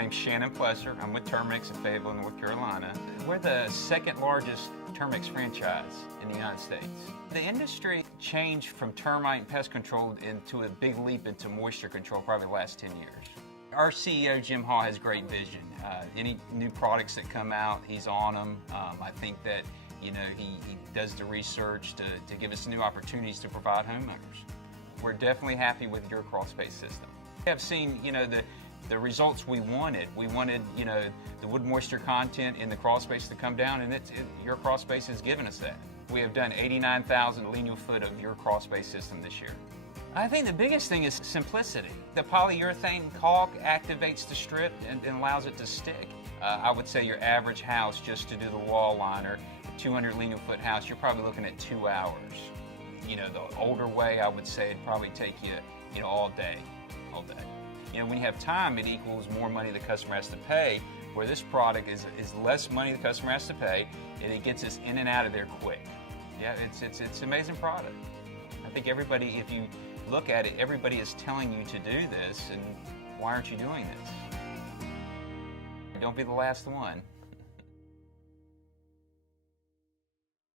name's Shannon Plesser. I'm with Termite in Fayetteville, North Carolina. We're the second largest Termite franchise in the United States. The industry changed from termite and pest control into a big leap into moisture control probably the last 10 years. Our CEO, Jim Hall, has great vision. Any new products that come out, he's on them. I think that he does the research to give us new opportunities to provide homeowners. We're definitely happy with your Crawlspace system. We have seen, the results we wanted. We wanted, the wood moisture content in the Crawlspace to come down, and your Crawlspace has given us that. We have done 89,000 lineal foot of your Crawlspace system this year. I think the biggest thing is simplicity. The polyurethane caulk activates the strip and allows it to stick. I would say your average house, just to do the wall liner, 200 lineal foot house, you're probably looking at 2 hours. The older way, I would say it'd probably take you, all day. When you have time, it equals more money the customer has to pay, where this product is less money the customer has to pay, and it gets us in and out of there quick. Yeah, it's an amazing product. I think everybody, if you look at it, everybody is telling you to do this, and why aren't you doing this? Don't be the last one.